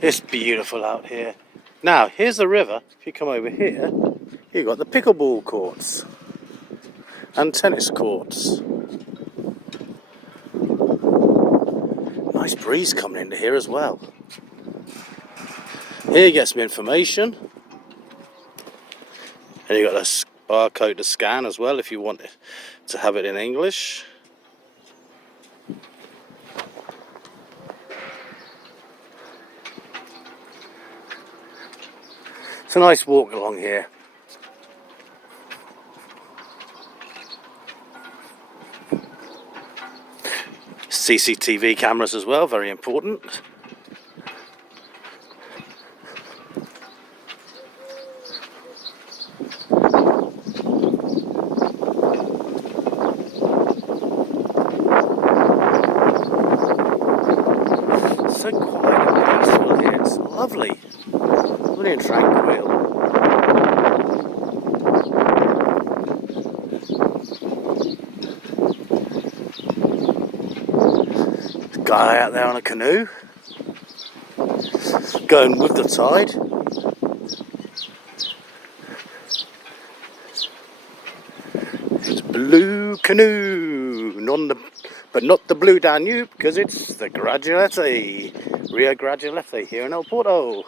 It's beautiful out here. Now, here's the river. If you come over here, you've got the pickleball courts and tennis courts. Nice breeze coming into here as well. Here you get some information. And you've got a barcode to scan as well if you want to have it in English. It's a nice walk along here. CCTV cameras as well, very important. So quiet and peaceful here, it's lovely. Lovely and tranquil. Guy out there on a canoe, going with the tide. It's blue canoe, but not the blue Danube, because it's the Rio Gradiolete here in El Porto.